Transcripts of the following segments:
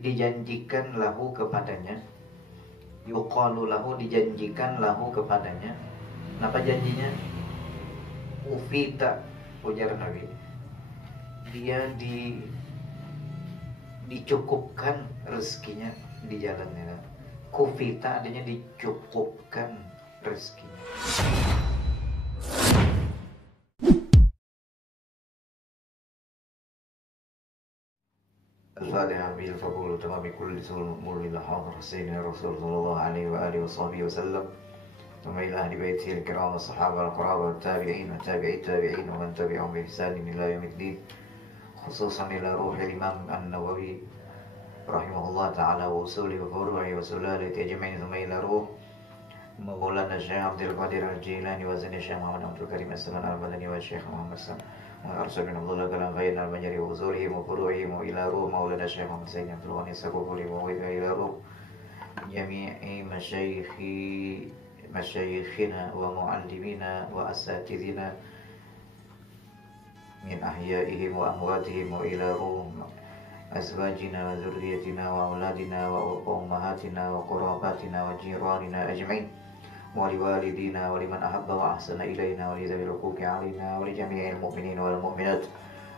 dijanjikan lahu kepadanya, yuqalu lahu dijanjikan lahu kepadanya. Apa janjinya? Ufita, ujar Nabi, dia dicukupkan rezekinya di jalannya. Kufita adanya dicukupkan rezekinya. الفاتحة بالقبول تمام بكل سوء الأمور إلى حضرة سيدنا الرسول صلى الله عليه وآله وصحبه وسلم، ثم إلى أهل بيته الكرام الصحابة القرابة والتابعين وتابعي التابعين ومن تبعهم بإحسان إلى يوم الدين، خصوصا إلى روح الإمام النووي رحمه الله تعالى وأصوله وفروعه وسلالته أجمعين، ثم إلى روح مولانا الشيخ عبد القادر الجيلاني وزن الشيخ محمد عبد الكريم السلام المدني والشيخ محمد سلام وأرسل من عبد الله كلام غيرنا المجري وأصولهم وفروعهم وإلى روح مولانا الشيخ محمد سيد عبد الغني السكوفولي وإلى روح جميع مشايخنا ومعلمينا وأساتذتنا من أحيائهم وأمواتهم وإلى روح أزواجنا وذريتنا وأولادنا وأمهاتنا وقراباتنا وجيراننا أجمعين، ولوالدينا ولمن أحب وأحسن إلينا ولذوي الحقوق علينا ولجميع المؤمنين والمؤمنات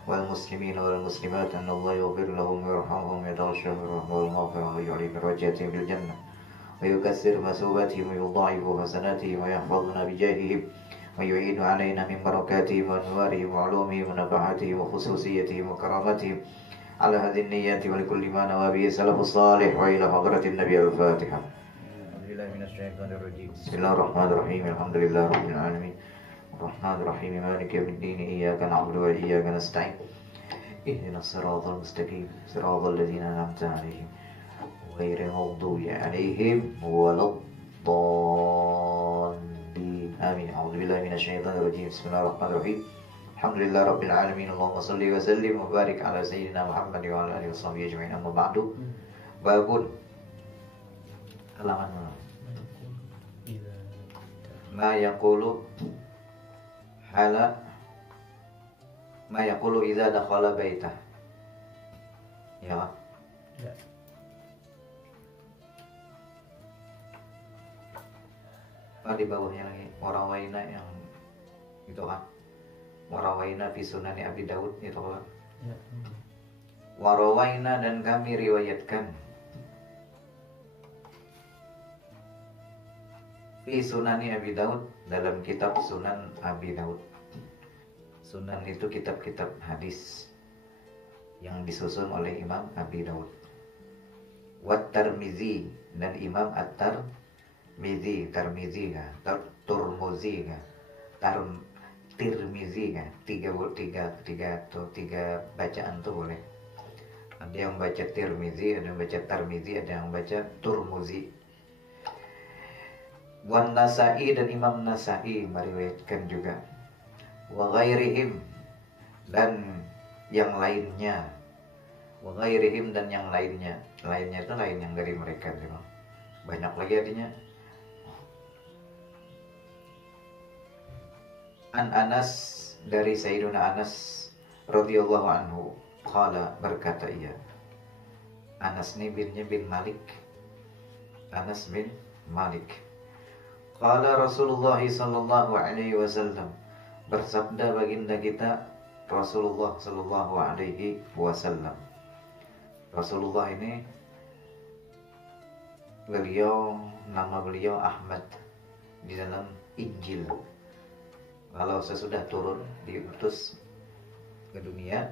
والمسلمين والمسلمات، أن الله يغفر لهم ويرحمهم ويتغشهم بالرحمة والمغفرة ويعلي درجاتهم في الجنة ويكسر مثوباتهم ويضاعف حسناتهم ويحفظنا بجاههم ويعين علينا من بركاتهم وأنوارهم وعلومهم ونفحاتهم وخصوصيتهم وكرامتهم على هذه النيات ولكل ما نوى به السلف الصالح. وإلى حضرة النبي الفاتحة. بسم الله الرحمن الرحيم، الحمد لله رب العالمين الرحمن الرحيم مالك يوم الدين، إياك نعبد وإياك نستعين، اهدنا الصراط المستقيم صراط الذين أنعمت عليهم غير المغضوب عليهم ولا الضالين آمين. أعوذ بالله من الشيطان الرجيم. بسم الله الرحمن الرحيم، الحمد لله رب العالمين اللهم صل وسلم وبارك على سيدنا محمد وعلى آله وصحبه أجمعين. أما بعد. Babun halaman ma yaqulu idza dakhala baitah. Ya. Di bawahnya lagi warawaina yang itu kan. Warawaina fi sunani Abi Daud itu kan. Warawaina dan kami riwayatkan fi sunani Abi Daud dalam kitab Sunan Abi Daud. Sunan itu kitab-kitab hadis yang disusun oleh Imam Abi Daud. Wat Tirmizi dan Imam At-Tirmizi, Tirmizi kan, Turmuzi kan, Tirmizi kan, tiga bacaan tuh boleh. Ada yang baca Tirmizi, ada yang baca Tirmizi, ada yang baca Turmuzi. Wan Nasa'i dan Imam Nasa'i meriwayatkan juga. Wa ghairihim dan yang lainnya. Wa ghairihim dan yang lainnya. Lainnya itu lain yang dari mereka gitu. Banyak lagi artinya. An Anas dari Sayyiduna Anas radhiyallahu anhu qala berkata ia. Anas ini bin Malik. Anas bin Malik. Qala Rasulullah sallallahu alaihi wasallam, bersabda baginda kita Rasulullah sallallahu alaihi wasallam. Rasulullah ini nama beliau Ahmad di dalam Injil. Kalau sesudah turun diutus ke dunia,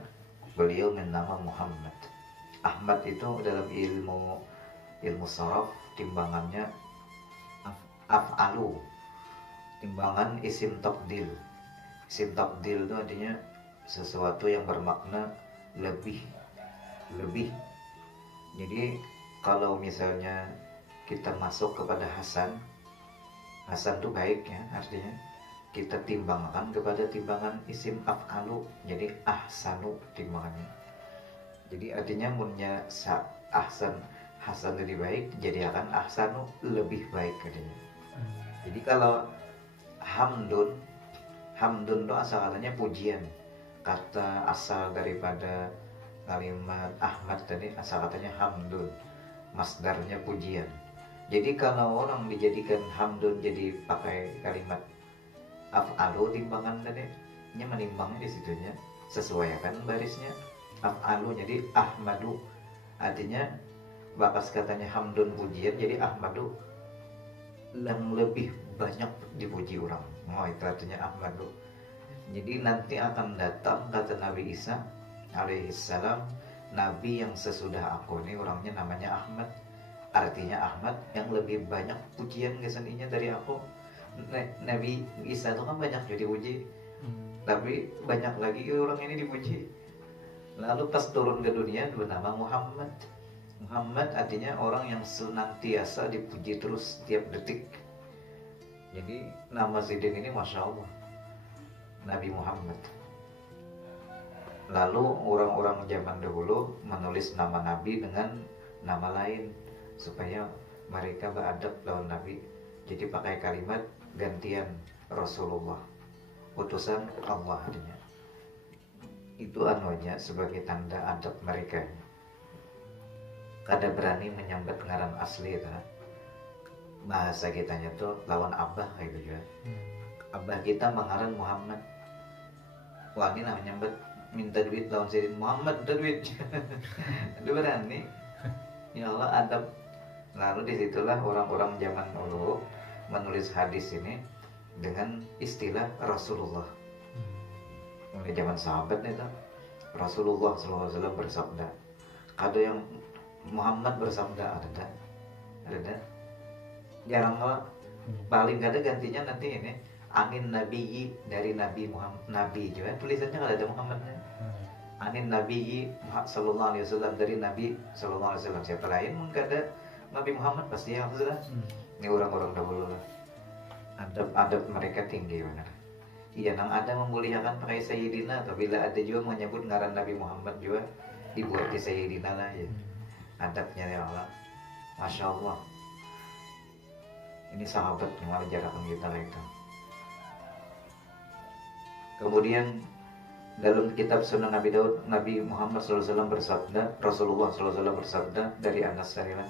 beliau bernama Muhammad. Ahmad itu dalam ilmu sharaf timbangannya af'alu, timbangan isim tabdil. Isim tabdil itu artinya sesuatu yang bermakna lebih. Jadi kalau misalnya kita masuk kepada Hasan itu baik ya, artinya kita timbangkan kepada timbangan isim af'alu, jadi ahsanu timbangannya. Jadi artinya munnya Hasan lebih baik, jadi akan ahsanu lebih baik artinya. Jadi kalau hamdun itu asal katanya pujian, kata asal daripada kalimat Ahmad tadi asal katanya hamdun, masdarnya pujian. Jadi kalau orang dijadikan hamdun jadi pakai kalimat af'alu timbangan tadi, nya menimbangnya di situnya sesuaikan barisnya af'alu jadi ahmadu, artinya bakas katanya hamdun pujian jadi ahmadu yang lebih banyak dipuji orang. Oh itu artinya ahmadu. Jadi nanti akan datang kata Nabi Isa alaihissalam, Nabi yang sesudah aku ini orangnya namanya Ahmad. Artinya Ahmad yang lebih banyak pujian keseninya dari aku. Nabi Isa itu kan banyak jadi dipuji, tapi banyak lagi orang ini dipuji. Lalu pas turun ke dunia bernama Muhammad. Muhammad artinya orang yang senantiasa dipuji terus setiap detik. Jadi nama Zidin ini Masya Allah, Nabi Muhammad. Lalu orang-orang zaman dahulu menulis nama Nabi dengan nama lain supaya mereka beradab lawan Nabi. Jadi pakai kalimat gantian Rasulullah, utusan Allah artinya. Itu anunya sebagai tanda adab mereka. Kada berani menyambat ngaran asli itu. Bahasa kitanya tuh lawan abah kayak gitu juga. Abah kita mengaran Muhammad. Wah ini namanya nyambat minta duit lawan Sayyidina Muhammad, minta duit. Itu berani. Ya Allah adab. Lalu disitulah orang-orang zaman dulu menulis hadis ini dengan istilah Rasulullah. Mulai zaman sahabat nih tuh, Rasulullah SAW bersabda. Ada yang Muhammad bersabda ada. Jarang lah. Paling gak ada gantinya nanti ini Anin Nabi dari Nabi Muhammad, Nabi juga tulisannya nggak ada Muhammadnya. Anin Nabi Sallallahu Alaihi Wasallam dari Nabi Sallallahu Alaihi Wasallam. Siapa lain mungkin ada Nabi Muhammad pasti ya sudah. Ini orang-orang dahulu lah. Adab mereka tinggi benar. Iya, nang ada memuliakan pakai Sayyidina, apabila ada juga menyebut ngaran Nabi Muhammad juga dibuat di Sayyidina lah ya. Adabnya ya Allah, Masya Allah. Ini sahabat yang mengajarkan kita itu. Kemudian dalam kitab Sunan Nabi Daud, Nabi Muhammad SAW bersabda, Rasulullah SAW bersabda dari Anas Sarilah,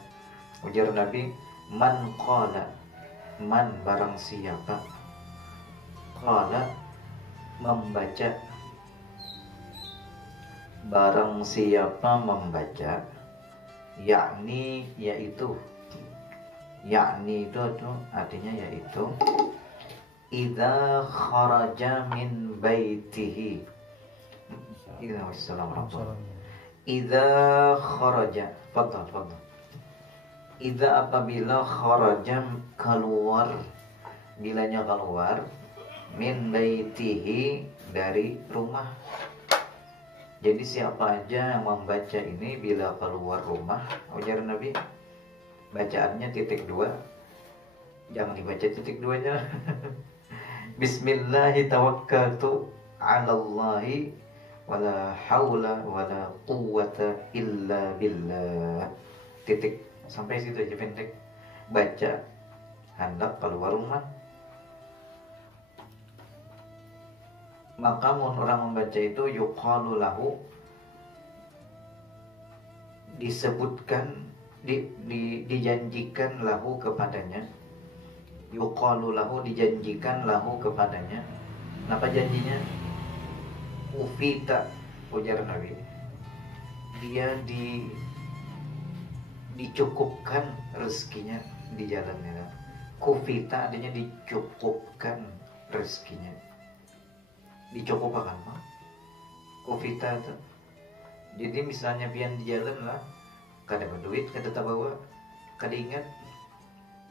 ujar Nabi, man qala, man barang siapa, qala membaca, barang siapa membaca, yakni yaitu, yakni itu artinya yaitu, idza kharaja min baitihi, idza kharaja, fadhal. Idza apabila kharaja keluar, bilanya keluar, min baitihi dari rumah. Jadi siapa aja yang membaca ini bila keluar rumah, ujar Nabi, bacaannya titik 2, jangan dibaca titik 2-nya. Bismillahi tawakkaltu 'alallahi wala haula wala quwwata illa billah. Titik, sampai situ aja pendek. Baca hendak keluar rumah. Maka orang membaca itu yuqalu lahu, disebutkan, dijanjikan lahu kepadanya. Yuqalu lahu, dijanjikan lahu kepadanya. Kenapa janjinya? Ufita, ujar Nabi, dia dicukupkan rezekinya di jalannya. Kufita artinya dicukupkan rezekinya. Dicukupakan mah kufita itu. Jadi misalnya pian di jalan lah, kada berduit, kada tabawa, kada ingat,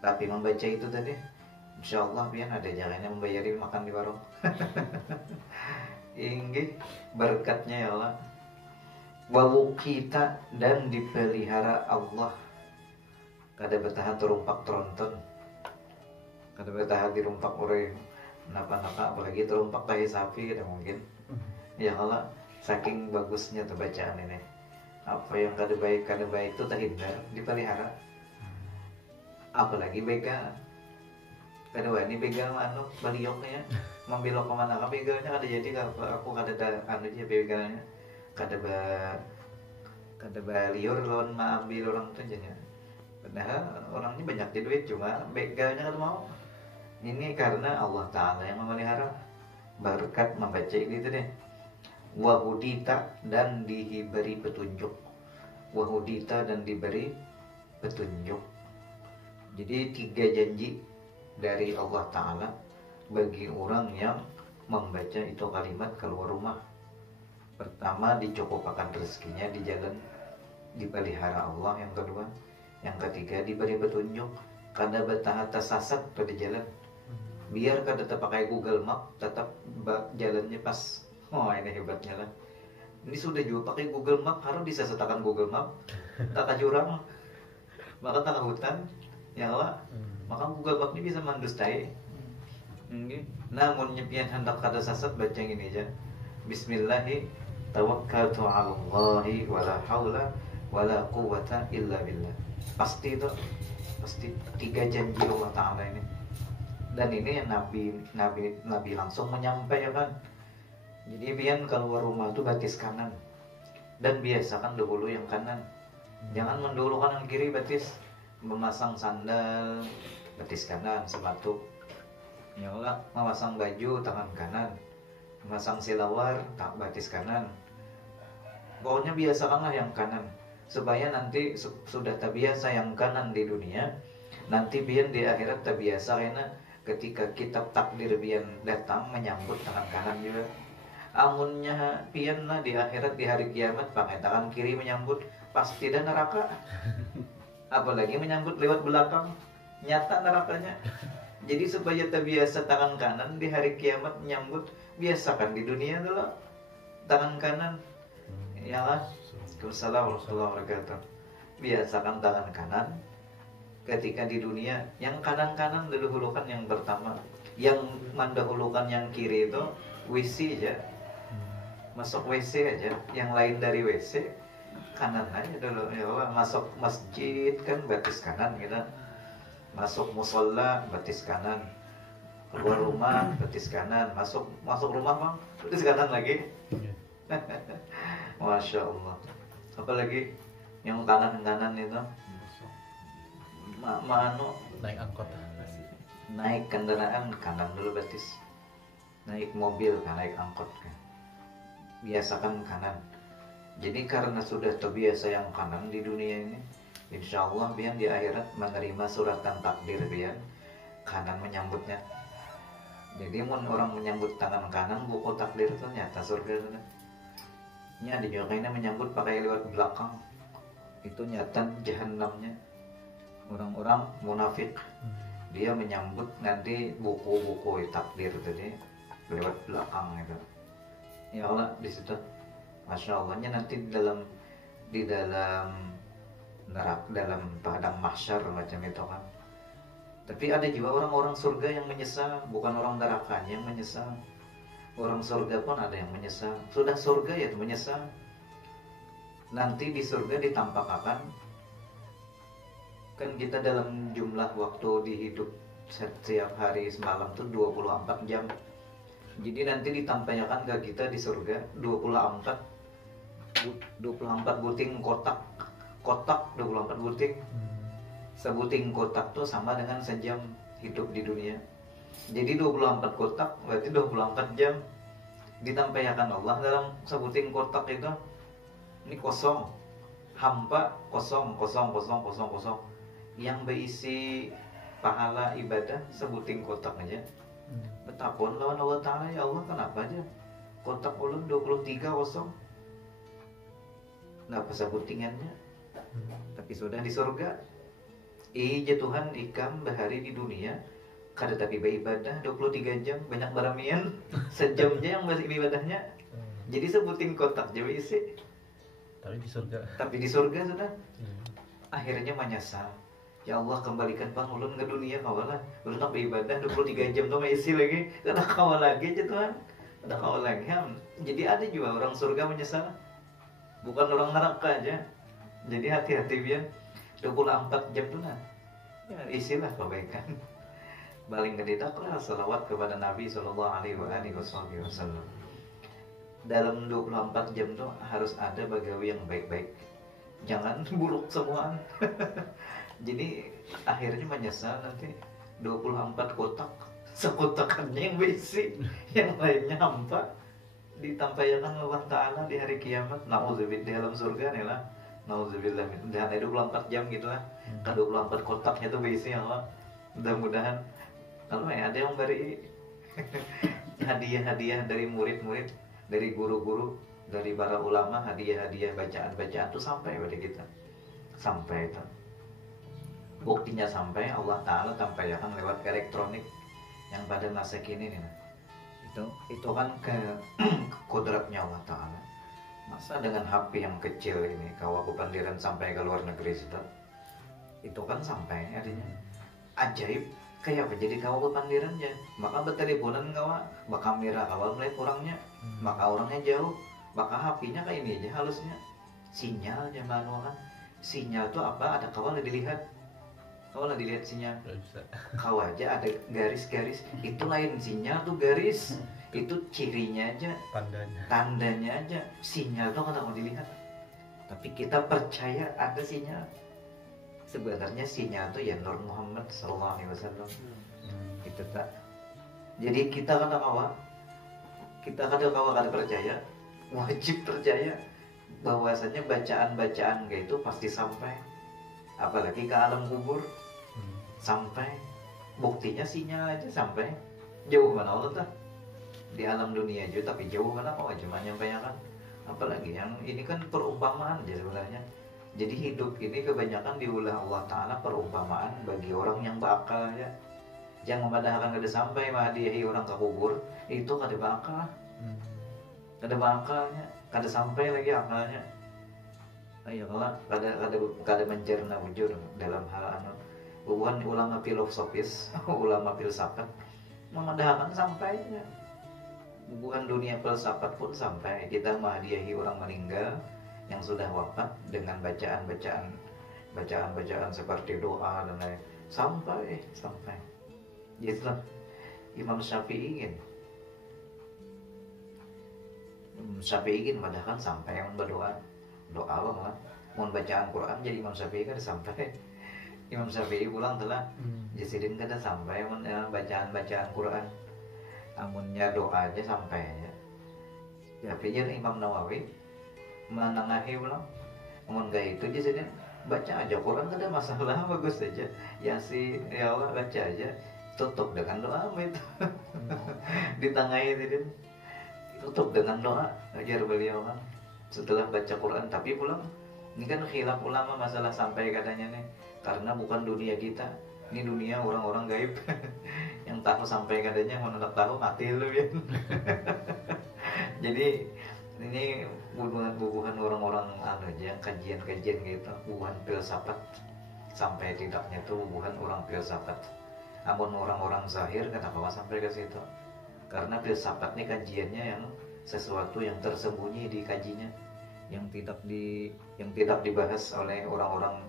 tapi membaca itu tadi, insya Allah pian ada jalannya membayari makan di warung. Inggih berkatnya ya Allah. Wawukita, dan dipelihara Allah, kada bertahan terumpak teronton, kada bertahan dirumpak orang napa-napa, apalagi terumpak tahi sapi kada mungkin. Ya Allah, saking bagusnya tuh bacaan ini. Apa yang kada baik itu terhindar, dipelihara. Apalagi begal, kada wani begal anu balioknya, membelok kemana ke begalnya kada jadi. Kalau aku kada ada anu aja begalnya, kada kada baliur lawan ambil orang tuh jadinya. Padahal orangnya banyak di duit cuma begalnya kan mau. Ini karena Allah Ta'ala yang memelihara berkat membaca gitu deh. Wahudita dan diberi petunjuk. Wahudita dan diberi petunjuk. Jadi 3 janji dari Allah Ta'ala bagi orang yang membaca itu kalimat keluar rumah. Pertama, dicukupkan rezekinya di jalan, dipelihara Allah. Yang kedua, yang ketiga, diberi petunjuk kada betah tersasat pada jalan. Biar kada terpakai Google Map, tetap jalannya pas. Oh, ini hebatnya lah. Ini sudah juga pakai Google Map, harus disasatakan Google Map. Tak jurang, maka tak hutan, ya Allah. Maka Google Map ini bisa mandustai. Namun nyepian hendak kada sasat baca yang ini aja. Bismillahi tawakkaltu 'ala Allahi wala haula wala quwwata illa billah. Pasti itu, pasti 3 janji Allah Ta'ala ini. Dan ini yang Nabi langsung menyampaikan. Jadi biar keluar rumah itu batis kanan. Dan biasakan dahulu yang kanan. Jangan mendahulukan yang kiri batis. Memasang sandal batis kanan, sepatu. Ya Allah, memasang baju tangan kanan. Memasang silawar tak batis kanan. Pokoknya biasakanlah yang kanan. Supaya nanti sudah terbiasa yang kanan di dunia, nanti biar di akhirat terbiasa karena ketika kitab takdir biar datang menyambut tangan kanan juga. Amunnya pian lah di akhirat di hari kiamat pakai tangan kiri menyambut, pasti dan neraka. Apalagi menyambut lewat belakang, nyata nerakanya. Jadi supaya terbiasa tangan kanan di hari kiamat menyambut, biasakan di dunia dulu tangan kanan. Ya lah. Assalamualaikum warahmatullahi wabarakatuh. Biasakan tangan kanan ketika di dunia. Yang kanan-kanan dahulukan yang pertama. Yang mendahulukan yang kiri itu WC aja. Masuk WC aja. Yang lain dari WC kanan aja dulu. Ya Allah, masuk masjid kan batis kanan gitu. Masuk musola batis kanan. Keluar rumah batis kanan. Masuk rumah bang batis kanan lagi. Masya Allah. Apalagi yang kanan itu naik angkot, naik kendaraan kanan dulu batis. Naik mobil kan, naik angkot kan. Biasakan kanan. Jadi karena sudah terbiasa yang kanan di dunia ini, insya Allah biar di akhirat menerima suratan takdir biar kanan menyambutnya. Jadi orang menyambut tangan kanan buku takdir itu nyata surga sudah. Ini ada juga kayaknya menyambut pakai lewat belakang. Itu nyata jahanamnya. Orang-orang munafik. Dia menyambut nanti buku-buku takdir tadi lewat belakang itu. Ya Allah di situ. Masya Allahnya nanti di dalam neraka, dalam padang mahsyar macam itu kan. Tapi ada juga orang-orang surga yang menyesal, bukan orang nerakanya yang menyesal. Orang surga pun ada yang menyesal. Sudah surga ya menyesal. Nanti di surga ditampakkan. Kan kita dalam jumlah waktu di hidup setiap hari semalam tuh 24 jam. Jadi nanti ditampakkan ke kita di surga 24 buting kotak. Kotak 24 buting. Sebuting kotak tuh sama dengan sejam hidup di dunia. Jadi 24 kotak berarti 24 jam ditampakkan Allah dalam sebuting kotak itu. Ini kosong, hampa, kosong. Yang berisi pahala ibadah sebuting kotak aja. Betapun lawan Allah Ta'ala, ya Allah kenapa aja kotak ulun 23 kosong. Kenapa sebutingannya? Tapi sudah di surga. Ija Tuhan ikam bahari di dunia kada tapi beribadah 23 jam banyak baramian sejamnya yang masih ibadahnya. Jadi sebutin kotak jadi isi. Tapi di surga sudah. Akhirnya menyesal. Ya Allah kembalikan Bang ulun ke dunia kawalah. Ulun tak beribadah 23 jam tuh isi lagi. Kada kawal lagi aja Tuhan. Kada kawal lagi. Jadi ada juga orang surga menyesal. Bukan orang neraka aja. Jadi hati-hati biar 24 jam tuh lah. Ya isilah kebaikan. Paling kedidaklah salawat kepada Nabi SAW. Dalam 24 jam tuh harus ada bagawi yang baik-baik. jangan buruk semua. Jadi akhirnya menyesal nanti 24 kotak, sekotakannya yang berisi, yang lainnya hampa, ditampaikan Allah Ta'ala di hari kiamat. Na'udzubillah, di dalam surga nih lah, na'udzubillah, dan 24 jam gitu lah, kan 24 kotaknya tuh berisi Allah. Mudah-mudahan kalau ada yang beri hadiah-hadiah dari murid-murid, dari guru-guru, dari para ulama, hadiah-hadiah bacaan-bacaan tuh sampai pada kita, sampai itu. Buktinya sampai Allah Ta'ala tampilkan lewat elektronik yang pada masa kini nih. Itu kan ke kodratnya Allah Ta'ala. Masa dengan HP yang kecil ini kau aku pandiran sampai ke luar negeri itu kan sampai artinya ajaib. Kayak apa jadi kau pandiran ya, maka berteleponan kau bakal kamera kau mulai kurangnya, maka orangnya jauh, maka HP-nya kayak ini aja halusnya. Sinyal zaman kan, sinyal tuh apa, ada kawal dilihat. Kau lah dilihat sinyal, kau aja ada garis-garis, itu lain sinyal tuh garis, itu cirinya aja, tandanya aja, sinyal tuh kan mau dilihat. Tapi kita percaya ada sinyal. Sebenarnya sinyal tuh ya Nur Muhammad SAW. Itu tak. Jadi kita kata kawan, kada percaya, wajib percaya bahwasanya bacaan-bacaan kayak itu pasti sampai. Apalagi ke alam kubur sampai, buktinya sinyal aja sampai jauh mana Allah tuh di alam dunia aja, tapi jauh mana kok cuma nyampaikan. Apalagi yang ini kan perumpamaan aja sebenarnya. Jadi hidup ini kebanyakan diulah Allah Ta'ala perumpamaan bagi orang yang bakal ya. Jangan padahal kada sampai mahdiahi orang ke kubur itu kada bakal, kada bakalnya, kada sampai lagi akalnya. Ayo Allah kada mencerna wujud dalam hal bukan ulama filosofis, ulama filsafat memadahakan sampainya. Bukan dunia filsafat pun sampai kita menghadiahi orang meninggal yang sudah wafat dengan bacaan-bacaan seperti doa dan lain sampai. Itulah Imam Syafi'i ingin padahal sampai yang berdoa apa mau bacaan Quran jadi Imam Syafi'i kan sampai. Imam Syafi'i pulang telah jasidin kada sampai bacaan Quran, amunnya doa aja sampai aja. Tapi jadi Imam Nawawi menengahi pulang, amun gak itu jasidin baca aja Quran kada masalah, bagus aja. Yasin ya Allah baca aja, tutup dengan doa itu. Ditengahi tidin, tutup dengan doa ajar beliau kan setelah baca Quran. Tapi pulang ini kan khilaf ulama masalah sampai katanya nih, karena bukan dunia kita, ini dunia orang-orang gaib. Yang tahu sampai katanya mana tahu mati lu ya. Jadi ini bubuhan orang-orang aja kajian-kajian gitu, bubuhan filsafat. Sampai tidaknya itu bubuhan orang filsafat. Namun orang-orang zahir kenapa sampai ke situ? Karena filsafat ini kajiannya yang sesuatu yang tersembunyi di kajinya, yang tidak dibahas oleh orang-orang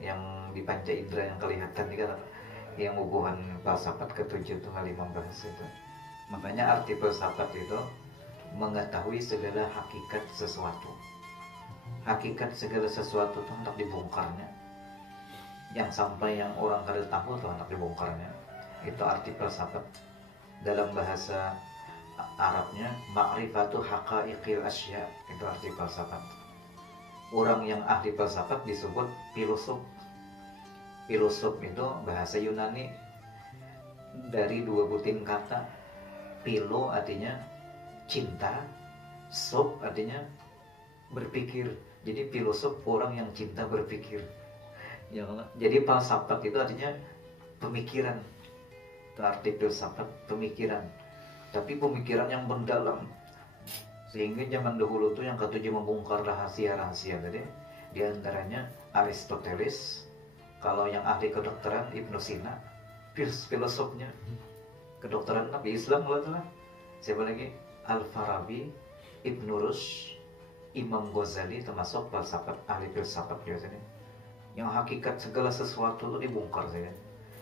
yang di panca indera yang kelihatan nih kan, yang hubungan filsafat ketujuh itu kali membahas itu. Makanya arti filsafat itu mengetahui segala hakikat sesuatu. Hakikat segala sesuatu itu hendak dibongkarnya. Yang sampai yang orang kada tahu itu hendak dibongkarnya. Itu arti filsafat. Dalam bahasa Arabnya ma'rifatu haqaiqil asya, itu arti filsafat. Orang yang ahli filsafat disebut filosof. Filosof itu bahasa Yunani dari dua butir kata. Philo artinya cinta, sof artinya berpikir. Jadi filosof orang yang cinta berpikir. Ya, jadi filsafat itu artinya pemikiran. Itu arti filsafat, pemikiran. Tapi pemikiran yang mendalam. Sehingga zaman dahulu tuh yang ketujuh membongkar rahasia-rahasia tadi, di antaranya Aristoteles. Kalau yang ahli kedokteran Ibnu Sina, filosofnya kedokteran Nabi Islam lah. Siapa lagi? Al-Farabi, Ibnu Rushd, Imam Ghazali, termasuk filsafat, ahli filsafat biasanya. Yang hakikat segala sesuatu itu dibongkar saja.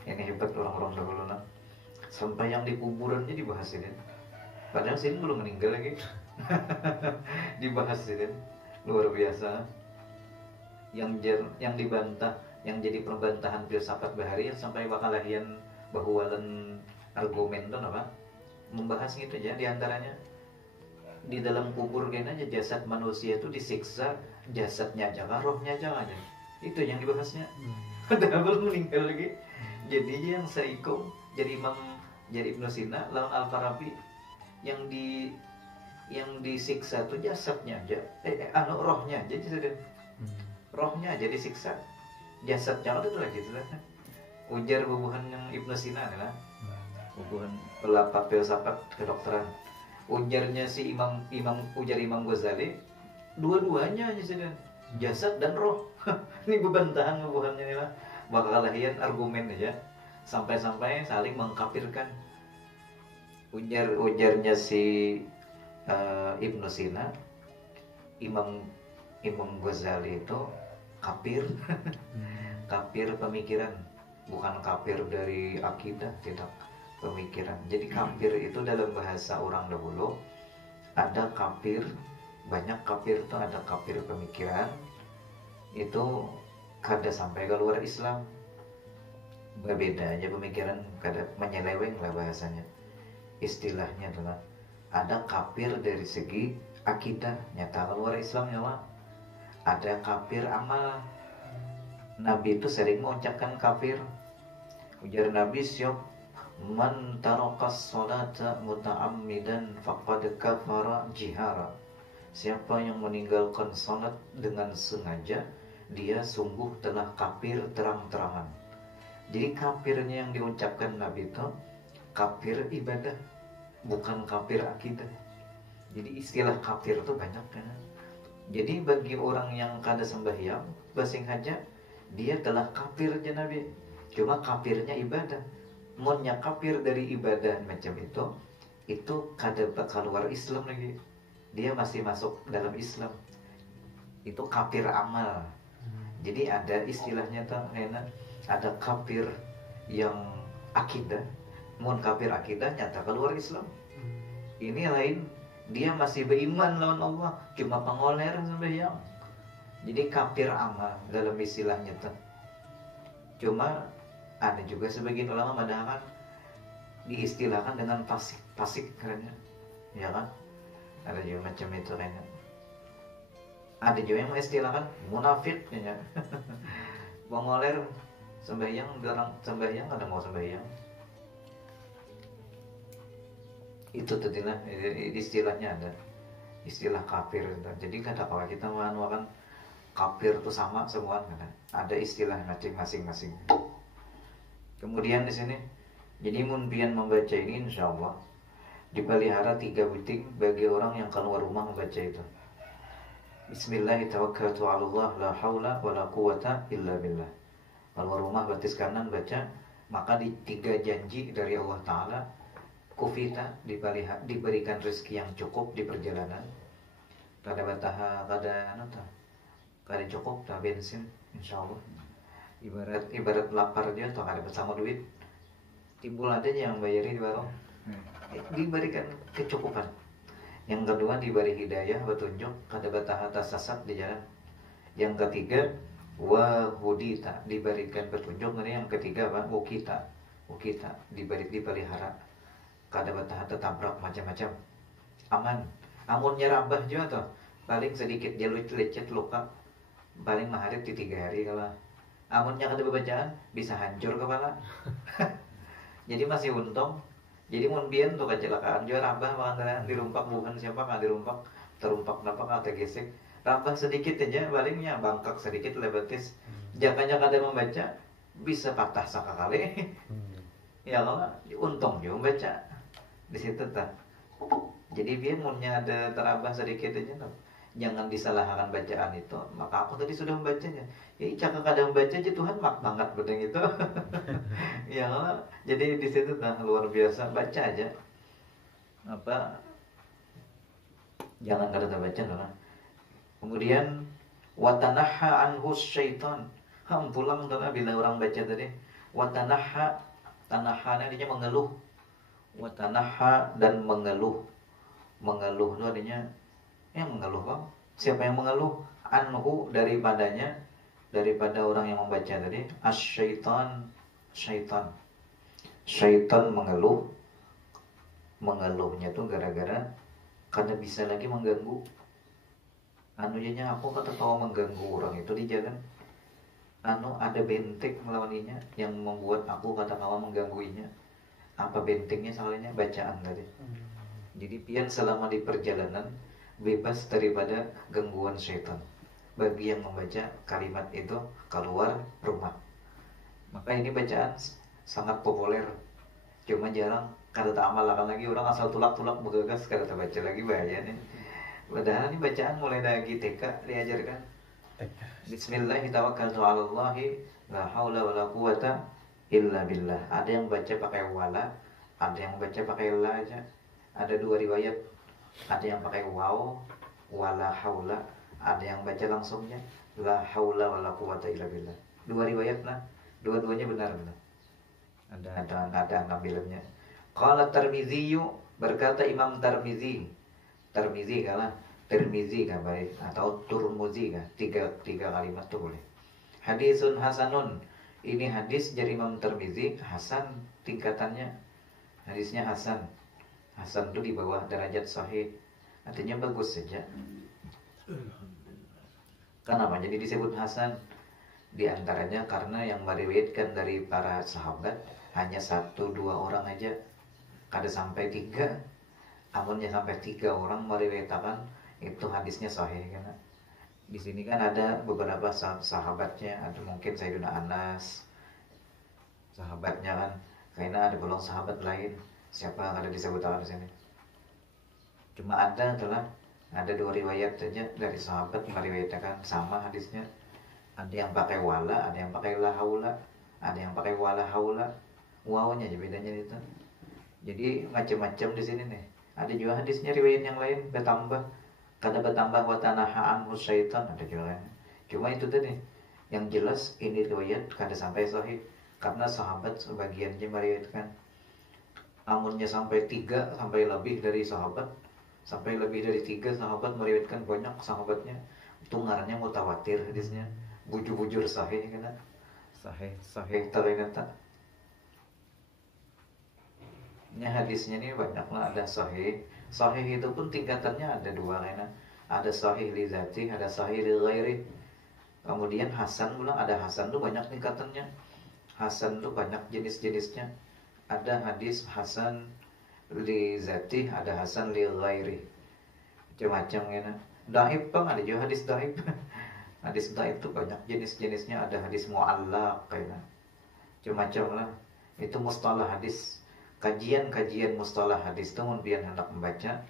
Ini hebat orang-orang dahulu lah. Sampai yang di kuburannya dibahas ini. Padahal sini belum meninggal lagi. Dibahas ini. Luar biasa. yang dibantah, yang jadi perbantahan filsafat bahari sampai bakalahian bahualan argumen tuh apa membahas gitu aja diantaranya di dalam kubur kan aja jasad manusia itu disiksa jasadnya aja kah rohnya aja aja itu yang dibahasnya. Padahal belum meninggal lagi jadi yang seikum jadi Ibnu Sina lawan Al-Farabi yang disiksa tuh jasadnya aja rohnya aja jadi rohnya aja disiksa jasadnya itu lagi gitu lah. Ujar bubuhan yang Ibnu Sina adalah bubuhan pelapak filsafat kedokteran. Ujarnya si Imam Ghazali dua-duanya aja sudah jasad dan roh. Ini bebantahan bubuhannya nih lah bakal lahian argumen aja sampai-sampai saling mengkafirkan. Ujarnya si Ibnu Sina Imam Ghazali itu kafir. Kafir pemikiran, bukan kafir dari akidah, tidak, pemikiran. Jadi kafir itu dalam bahasa orang dahulu ada kafir, banyak kafir itu ada kafir pemikiran, itu kada sampai keluar Islam. Berbeda aja pemikiran, kada menyeleweng lah bahasanya. Istilahnya adalah ada kafir dari segi akidah, nyata keluar Islam nyawa. Ada kafir amal. Nabi itu sering mengucapkan kafir. Ujar Nabi syok man tarakas sholata muta'ammidan faqad kafara jihara. Siapa yang meninggalkan salat dengan sengaja, dia sungguh telah kafir terang-terangan. Jadi kafirnya yang diucapkan Nabi itu kafir ibadah, bukan kafir akidah. Jadi istilah kafir itu banyak kan. Jadi bagi orang yang kada sembahyang basing hajat, dia telah kafir aja Nabi. Cuma kafirnya ibadah. Monnya kafir dari ibadah macam itu kada bakal keluar Islam lagi. Dia masih masuk dalam Islam. Itu kafir amal. Jadi ada istilahnya tuh enak. Ada kafir yang akidah. Mon kafir akidah nyata keluar Islam. Ini lain. Dia masih beriman lawan Allah, cuma pengoler sembahyang. Jadi kafir amal dalam istilahnya tuh. Cuma ada juga sebagian ulama mengatakan diistilahkan dengan fasik karena ya kan? Ada juga macam itu kayaknya. Ada juga yang mengistilahkan munafik ya. Pengoler sembahyang, orang sembahyang ada mau sembahyang. Itu tadilah istilahnya ada istilah kafir. Jadi kada kalau kita menuakan kafir itu sama semua kan ada istilah masing-masing. Kemudian di sini jadi munpian membaca ini insyaallah dipelihara 3 butik bagi orang yang keluar rumah membaca itu. Bismillahirrahmanirrahim la haula wala quwata illa billah. Keluar rumah batis kanan baca, maka di 3 janji dari Allah Ta'ala kufita diberikan rezeki yang cukup di perjalanan. Kada bataha kada cukup tak bensin insyaallah. Ibarat lapar dia atau kada bersama duit. Timbul adanya yang bayari di warung. Diberikan kecukupan. Yang kedua diberi hidayah petunjuk kada bataha sesat di jalan. Yang ketiga wa hudita diberikan petunjuk. Yang ketiga apa? Ukita dipelihara. Kada bataha tertabrak macam-macam. Aman. Amunnya rabah juga tuh. Paling sedikit dia lecet luka. Paling maharit di 3 hari kalau. Amunnya kada bacaan bisa hancur kepala. Jadi masih untung. Jadi mun biyen tuh kecelakaan juga rabah makanya dirumpak bukan siapa nggak dirumpak. Terumpak napa atau gesek. Rabah sedikit aja palingnya bangkak sedikit lebetis. Jakanya kada membaca bisa patah sakakali. Ya kalau untung juga membaca. Di situ tak. Jadi biar munnya ada terabah sedikit aja tak. Jangan disalahkan bacaan itu. Maka aku tadi sudah membacanya. Ya cakap kadang baca aja Tuhan mak banget bedeng itu. Ya kalau jadi di situ tak luar biasa baca aja. Apa? Jangan kada terbaca lah. Kemudian watanaha anhu syaitan. Pulang tuh bila orang baca tadi. Watanaha tanahana artinya mengeluh. Watanaha dan mengeluh. Mengeluh itu artinya yang mengeluh bang. Siapa yang mengeluh? Anhu daripadanya daripada orang yang membaca tadi. Asyaitan, syaitan. Syaitan mengeluh. Mengeluhnya tuh gara-gara karena bisa lagi mengganggu. Anunya aku kata kau mengganggu orang itu di jalan. Ada benteng melawannya yang membuat aku kata kau menggangguinya. Apa bentengnya salahnya? Bacaan tadi. Jadi pian selama di perjalanan bebas daripada gangguan syaitan bagi yang membaca kalimat itu keluar rumah. Maka ini bacaan sangat populer. Cuma jarang kada tak amalkan lagi, orang asal tulak-tulak begagas kada tak baca lagi bahaya nih. Padahal ini bacaan mulai dari TK diajarkan. Bismillahirrahmanirrahim. La haula wala quwata illa billah. Ada yang baca pakai wala, ada yang baca pakai la aja. Ada dua riwayat. Ada yang pakai waw, wala haula. Ada yang baca langsungnya la haula wala quwata illa billah. Dua riwayat lah. Dua-duanya benar. Ada ngambilnya. Qala Tirmizi, berkata Imam Tirmizi. Tirmizi kalah. Tirmizi kah baik atau Turmuzi kah? Tiga kalimat tuh boleh. Hadisun hasanun. Ini hadis dari Imam Tirmizi, hasan tingkatannya. Hadisnya hasan. Hasan itu di bawah derajat sahih. Artinya bagus saja. Kenapa jadi disebut hasan? Di antaranya karena yang meriwayatkan dari para sahabat hanya 1-2 orang aja. Kada sampai 3. Amunnya sampai 3 orang meriwayatkan itu hadisnya sahih kan. Di sini kan ada beberapa sahabatnya, ada mungkin Sayyidina Anas sahabatnya kan, karena ada belum sahabat lain siapa yang ada disebutkan di sini. Cuma ada 2 riwayat saja dari sahabat meriwayatkan sama hadisnya. Ada yang pakai wala, ada yang pakai la haula, ada yang pakai wala haula. Wawnya aja bedanya itu. Jadi macam-macam di sini nih. Ada juga hadisnya riwayat yang lain bertambah. Kada bertambah wa tanaha'an syaitan ada juga. Cuma itu tadi yang jelas ini riwayat kada sampai sahih karena sahabat sebagiannya meriwayatkan. Amunnya sampai 3 sampai lebih dari sahabat, sampai lebih dari 3 sahabat meriwayatkan, banyak sahabatnya. Itu ngarannya mutawatir hadisnya. Bujur-bujur sahih kan. Sahih ternyata. Ini hadisnya ini banyaklah, ada sahih. Sahih itu pun tingkatannya ada 2 kan. Ada sahih li dzati, ada sahih li ghairi. Kemudian hasan pula, ada hasan tuh banyak tingkatannya. Hasan tuh banyak jenis-jenisnya. Ada hadis hasan li dzati, ada hasan li ghairi. Macam-macam kan. Dhaif pun ada juga hadis dhaif. Hadis dhaif itu banyak jenis-jenisnya, ada hadis mu'allaq kayak. Macam-macam lah. Itu mustalah hadis. Kajian-kajian mustalah hadis itu kemudian hendak membaca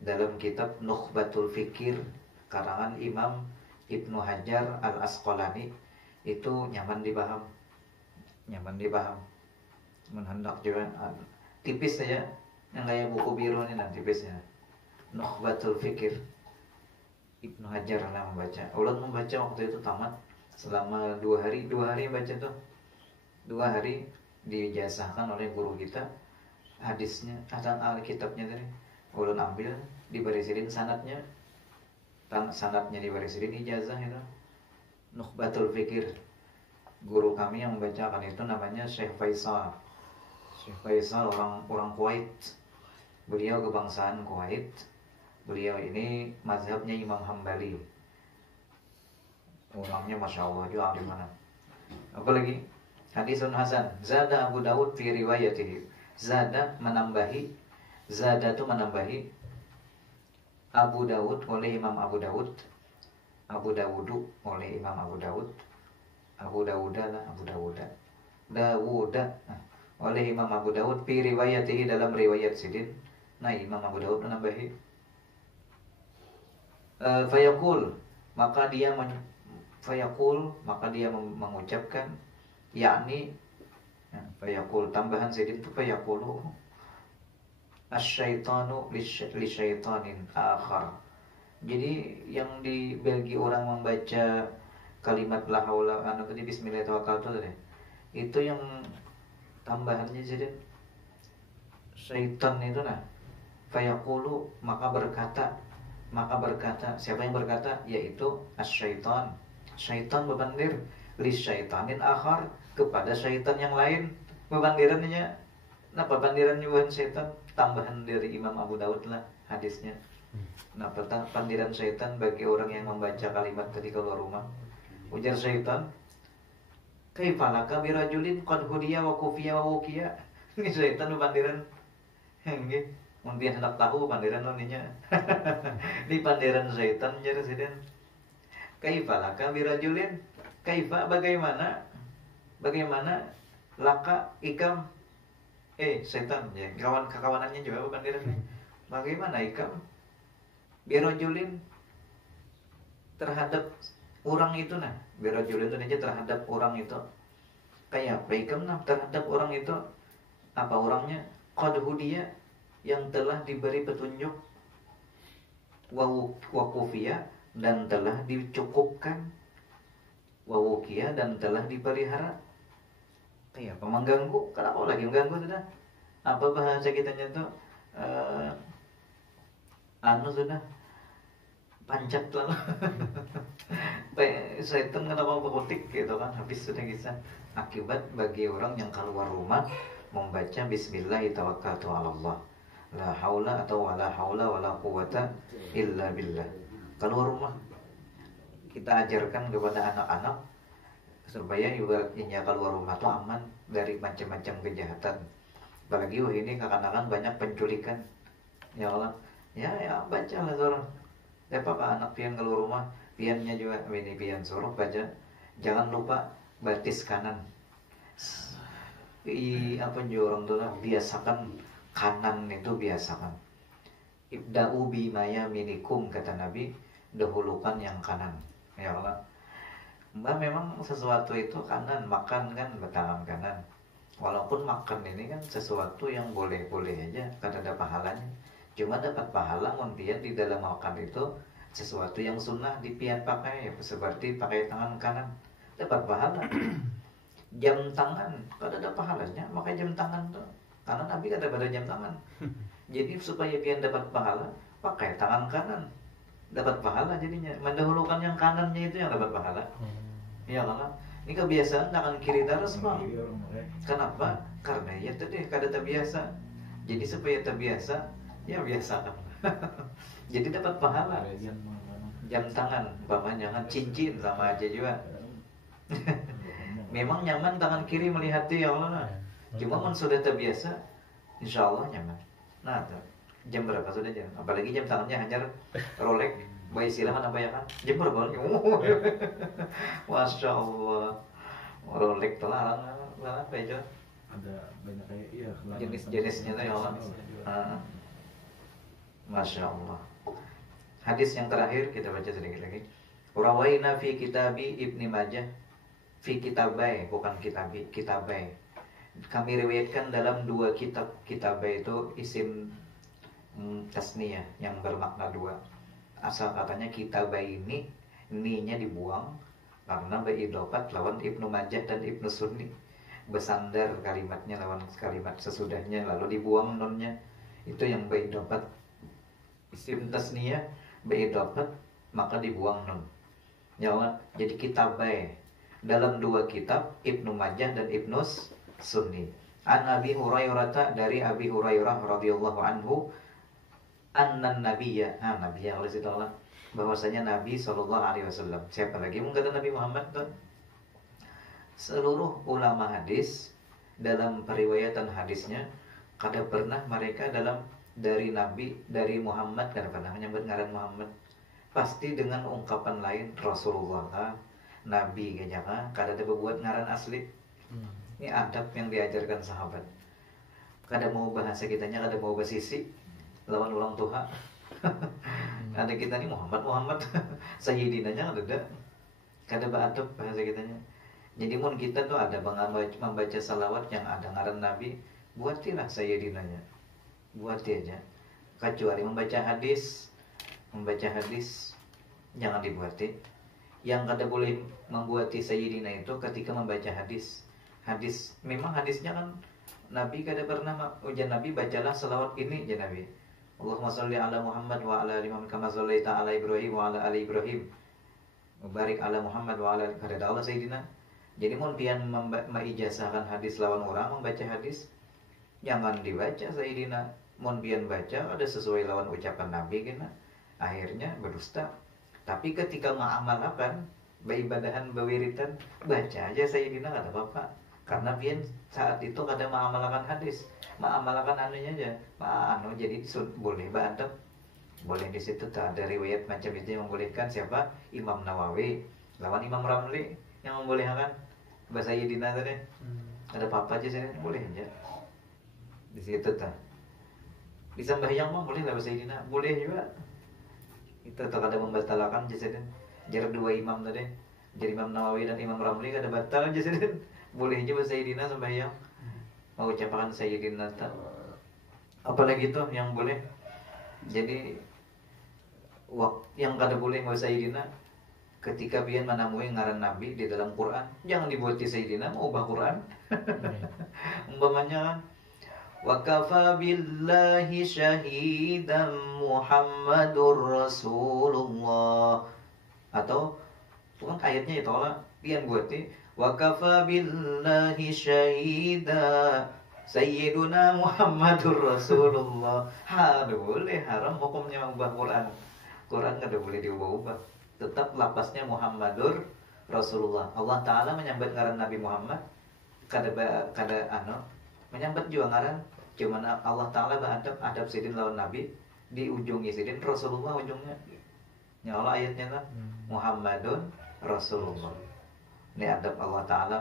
dalam kitab Nukhbatul Fikir karangan Imam Ibnu Hajar Al-Asqalani. Itu nyaman dipaham. Hendak juga tipis saja, yang kayak buku biru ini nanti tipisnya. Nukhbatul Fikir Ibnu Hajar lah membaca. Ulun membaca waktu itu tamat selama 2 hari baca tuh. 2 hari dijazahkan oleh guru kita hadisnya, ada kitabnya tadi. Ulun ambil, dibarisin sanadnya. Sanadnya dibarisin ijazah itu. Nukhbatul Fikir. Guru kami yang membacakan itu namanya Syekh Faisal. Syekh Faisal orang Kuwait. Beliau kebangsaan Kuwait. Beliau ini mazhabnya Imam Hambali. Orangnya Masya Allah juga di mana. Apalagi hadisun hasan. Zada Abu Dawud fi riwayatihi. Zada menambahi. Zada itu menambahi. Abu Dawud oleh Imam Abu Dawud. Abu Dawudu oleh Imam Abu Dawud. Abu Dawuda lah, Abu Dawuda. Dawuda oleh Imam Abu Dawud fi riwayatihi, dalam riwayat sidin. Nah, Imam Abu Dawud menambahi. Fayaqul, maka dia mengucapkan, yakni fayaqul, tambahan sidin itu fayaqulu asyaitanu li syaitanin akhar. Jadi yang bagi orang membaca kalimat la haula tadi bismillah tawakkaltu tadi, itu yang tambahannya sidin syaitan itu nah fayaqulu, maka berkata, siapa yang berkata? Yaitu asyaitan. Syaitan bebandir li syaitanin akhar, kepada syaitan yang lain. Bebandirannya, nah bebandiran nyuhan syaitan tambahan dari Imam Abu Daud lah hadisnya. Nah pandiran syaitan bagi orang yang membaca kalimat tadi keluar rumah. Ujar syaitan, kaifalaka birajulin qad hudiya wa kufiya wa wukiya. Ini syaitan bebandiran. Nggih, mun pian hendak tahu pandiran oninya. Di pandiran syaitan jar siden. Kaifalaka birajulin, kaifa bagaimana? Bagaimana laka ikam setan ya, kawanannya juga pandiran. Bagaimana ikam birajulin terhadap orang itu nah, birajulin itu aja terhadap orang itu. Kayak apa ikam nah terhadap orang itu? Apa orangnya? Qad hudiya, yang telah diberi petunjuk, wa kufiya, dan telah dicukupkan, wa wukiya, dan telah dipelihara. Kayak apa mengganggu? Kenapa lagi mengganggu sudah? Apa bahasa kitanya tuh sudah pancat lalu. Setan kenapa berkutik gitu kan, habis sudah kisah. Akibat bagi orang yang keluar rumah membaca bismillah tawakkaltu 'ala Allah, la haula atau wala haula wala quwata illa billah. Keluar rumah kita ajarkan kepada anak-anak supaya juga keluar rumah itu aman dari macam-macam kejahatan. Apalagi ini kanak-kanak banyak penculikan. Ya Allah, ya baca lah seorang. Siapa anak pian keluar rumah, piannya juga ini pian suruh baca. Jangan lupa batis kanan. Apa juga orang tua biasakan kanan itu biasakan. Ibda'u bimaya minikum, kata Nabi, dahulukan yang kanan. Ya Allah, Mbak memang sesuatu itu kanan, makan kan bertangan kanan. Walaupun makan ini kan sesuatu yang boleh-boleh aja, kan ada pahalanya. Cuma dapat pahala muntian di dalam makan itu sesuatu yang sunnah dipian pakai, ya seperti pakai tangan kanan dapat pahala. Jam tangan kalau ada pahalanya, pakai jam tangan tuh. Karena Nabi kata pada jam tangan. Jadi supaya pian dapat pahala, pakai tangan kanan. Dapat pahala jadinya. Mendahulukan yang kanannya itu yang dapat pahala. Ya kan? Ini kebiasaan tangan kiri terus, Bang. Kenapa? Karena ya tadi kada terbiasa. Jadi supaya terbiasa, ya biasakan. Jadi dapat pahala. Jam tangan, umpamanya jangan cincin sama aja juga. Memang nyaman tangan kiri melihat dia, ya Allah. Cuma kan sudah terbiasa, insya Allah nyaman. Nah, jam berapa sudah jam? Apalagi jam tangannya hanya Rolex. Bayi silakan apa ya kan? Jam berapa? Masya Allah. Rolex telah apa ya? Ada banyak kayak iya. Jenis-jenisnya tuh ya Allah. Masya Allah. Hadis yang terakhir kita baca sedikit lagi. Rawaina fi kitabi Ibni Majah. Fi kitabai, bukan kitabi, kitabai. Kami riwayatkan dalam dua kitabai itu isim tasniyah yang bermakna dua. Asal katanya kitabai ini, ni-nya dibuang karena beridofat lawan Ibnu Majah dan Ibnu Sunni. Bersandar kalimatnya lawan kalimat sesudahnya, lalu dibuang nonnya. Itu yang beridofat. Isim tasniyah beridofat, maka dibuang non. Ya Allah, jadi kitabai dalam dua kitab Ibnu Majah dan Ibnu Sunni. An Abi Hurairah, dari Abi Hurairah radhiyallahu anhu, annan nabiyya, Nabi yang oleh Allah, bahwasanya Nabi sallallahu alaihi wasallam. Siapa lagi mengkata Nabi Muhammad tuh? Seluruh ulama hadis dalam periwayatan hadisnya kada pernah mereka dari Nabi, dari Muhammad kada pernah menyebut ngaran Muhammad. Pasti dengan ungkapan lain Rasulullah, Nabi kayaknya kan, kada ada berbuat ngaran asli. Ini adab yang diajarkan sahabat. Kada mau bahasa kitanya, kada mau basisi lawan ulang tuha. Ada kita nih Muhammad Sayyidinanya kada ada. Kada beradab bahasa kitanya. Jadi mun kita tuh ada membaca salawat yang ada ngaran Nabi, buatilah Sayyidinanya. Buati aja. Kecuali membaca hadis jangan dibuati. Yang kada boleh membuati Sayyidina itu ketika membaca hadis. Memang hadisnya kan Nabi kada pernah ujian Nabi bacalah selawat ini ya Nabi. Allahumma sholli ala Muhammad wa ala ali Muhammad kama shallaita ala Ibrahim wa ala ali Ibrahim. Mubarik ala Muhammad wa ala kada Allah Sayyidina. Jadi mun pian maijazahkan hadis lawan orang membaca hadis, jangan dibaca Sayyidina. Mun pian baca ada sesuai lawan ucapan Nabi kena, akhirnya berdusta. Tapi ketika mengamalkan beribadahan berwiritan, baca aja Sayyidina kada apa-apa. Karena pian saat itu kada mengamalkan hadis, mengamalkan anunya aja, jadi boleh banget. Boleh di situ tak ada riwayat macam itu yang membolehkan. Siapa? Imam Nawawi lawan Imam Ramli yang membolehkan bahasa Sayyidina tadi. Ada apa-apa aja sih, boleh aja. Di situ tak. Di sembahyang mah boleh lah bahasa Sayyidina, boleh juga. Itu tak ada membatalkan aja sih. Jar dua imam tadi. Jadi Imam Nawawi dan Imam Ramli ada batal aja sih. Boleh aja bahasa Sayyidina sembahyang. Mau ucapkan Sayyidina tak. Apalagi tuh yang boleh. Jadi yang kada boleh mau Sayyidina ketika pian menemui ngaran Nabi di dalam Quran, jangan dibuat di Sayyidina mau ubah Quran. Umpamanya wa kafa billahi syahidan Muhammadur Rasulullah, atau bukan ayatnya itu lah pian buat di wa kafa billahi syahida Sayyiduna Muhammadur Rasulullah. Boleh, haram hukumnya ubah Quran. Quran kada boleh diubah-ubah. Tetap lapasnya Muhammadur Rasulullah. Allah Ta'ala menyambat ngaran Nabi Muhammad. Kada menyambat juga ngaran. Cuman Allah Ta'ala adab sidin lawan Nabi. Di ujungnya sidin Rasulullah ujungnya. Ya Allah ayatnya lah. Muhammadun Rasulullah. Ini adab Allah Ta'ala.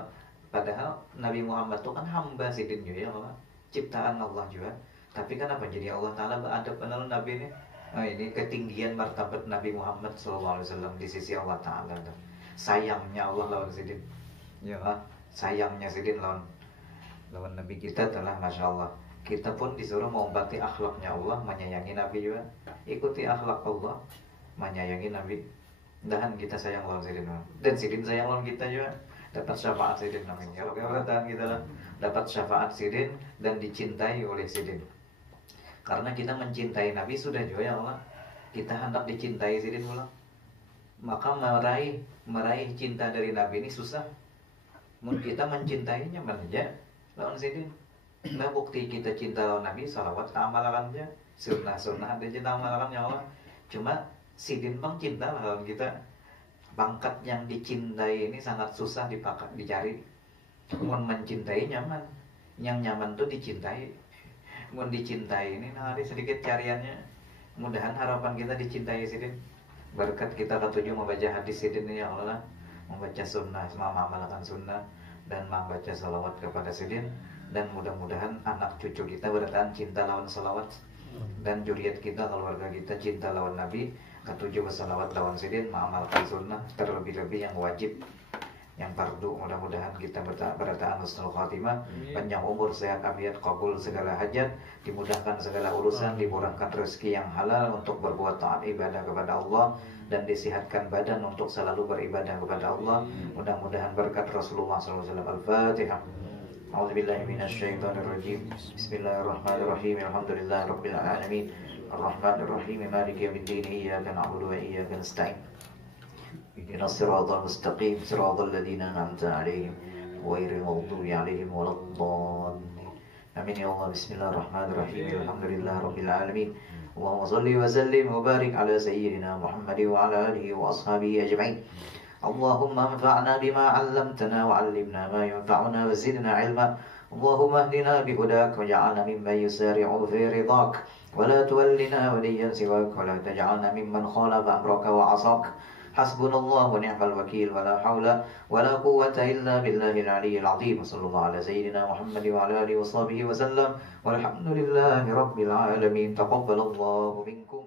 Padahal Nabi Muhammad itu kan hamba sidin juga ya Allah. Ciptaan Allah juga. Tapi kenapa jadi Allah Ta'ala beradab dengan Nabi ini? Ini ketinggian martabat Nabi Muhammad SAW di sisi Allah Ta'ala. Sayangnya Allah lawan sidin. Ya, sayangnya sidin lawan Nabi kita telah Masya Allah. Kita pun disuruh mengombati akhlaknya Allah, menyayangi Nabi juga. Ikuti akhlak Allah, menyayangi Nabi. Dan kita sayang lawan sidin. Dan sidin sayang lawan kita juga. Dapat syafaat sidin namanya. Kalau kita lah dapat syafaat sidin dan dicintai oleh sidin. Karena kita mencintai Nabi sudah juga ya Allah. Kita hendak dicintai sidin ulang. Maka meraih cinta dari Nabi ini susah. Kita mencintainya aja lawan sidin. Nah bukti kita cinta lawan Nabi, salawat amalkan aja. Sunnah ada cinta amalkan ya Allah. Cuma sidin bang cinta lawan kita. Pangkat yang dicintai ini sangat susah dicari. Mun mencintai nyaman. Yang nyaman tuh dicintai. Mun dicintai ini hari sedikit cariannya. Mudahan harapan kita dicintai sidin. Berkat kita ketujuh membaca hadis sidin ya Allah, membaca sunnah, mengamalkan sunnah dan membaca salawat kepada sidin. Dan mudah-mudahan anak cucu kita bertahan cinta lawan salawat. Dan juriat kita, keluarga kita cinta lawan Nabi. Ketujuh bersalawat lawan sidin, mengamalkan sunnah. Terlebih-lebih yang wajib, yang fardu. Mudah-mudahan kita bertahan husnul khatimah, panjang umur, sehat afiat, kabul segala hajat, dimudahkan segala urusan, dimurahkan rezeki yang halal untuk berbuat taat ibadah kepada Allah, dan disihatkan badan untuk selalu beribadah kepada Allah. Mudah-mudahan berkat Rasulullah SAW. Al-Fatihah. A'udzubillahi minasyaitonirrajim. Bismillahirrahmanirrahim. Alhamdulillahirabbil alamin. Ar-Rahmanir-Rahim. Maliki yaumiddin. Iyyaka na'budu wa iyyaka nasta'in. اهدنا الصراط المستقيم صراط الذين أنعمت عليهم غير المغضوب عليهم ولا الضالين آمين يا الله. بسم الله الرحمن الرحيم. الحمد لله رب العالمين. اللهم صل وسلم وبارك على سيدنا محمد وعلى آله وأصحابه أجمعين. اللهم انفعنا بما علمتنا وعلمنا ما ينفعنا وزدنا علما. اللهم اهدنا بهداك واجعلنا ممن يسارع في رضاك ولا تولنا وليا سواك ولا تجعلنا ممن خالف أمرك وعصاك. حسبنا الله ونعم الوكيل ولا حول ولا قوة إلا بالله العلي العظيم. صلى الله على سيدنا محمد وعلى آله وصحبه وسلم والحمد لله رب العالمين. تقبل الله منكم.